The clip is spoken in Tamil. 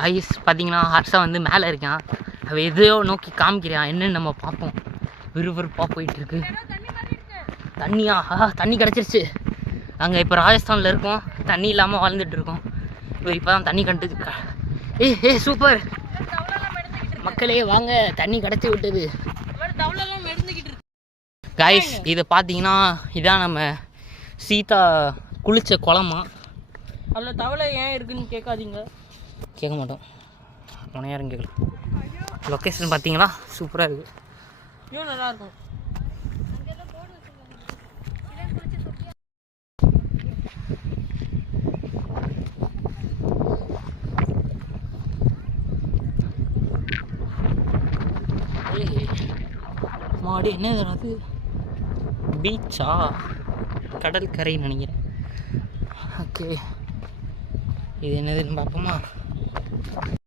காய்ஸ் பார்த்தீங்கன்னா ஹர்ஷா வந்து மேலே இருக்கான். அவள் எதையோ நோக்கி காமிக்கிறான். என்னன்னு நம்ம பார்ப்போம். விறுவிறுப்பாக போயிட்டுருக்கு. தண்ணியா? தண்ணி கிடச்சிருச்சு. நாங்கள் இப்போ ராஜஸ்தானில் இருக்கோம். தண்ணி இல்லாமல் வாழ்ந்துட்டுருக்கோம். இவர் இப்போ தான் தண்ணி கண்டு. ஏ சூப்பர் மக்களே, வாங்க தண்ணி கிடச்சி விட்டது. காய்ஸ் இதை பார்த்தீங்கன்னா இதான் நம்ம சீதா குளித்த குளமா. அதில் தவளை ஏன் இருக்குதுன்னு கேட்காதீங்க. கேட்க மாட்டோம், முனையாரும் கேட்கலாம். லொக்கேஷன் பார்த்தீங்களா சூப்பராக இருக்குது. இன்னும் நல்லாயிருக்கும். மாடு என்ன அது? பீச்சா? கடல் கரைன்னு நினைக்கிறேன். ஓகே, இது என்னதுன்னு பார்ப்போமா?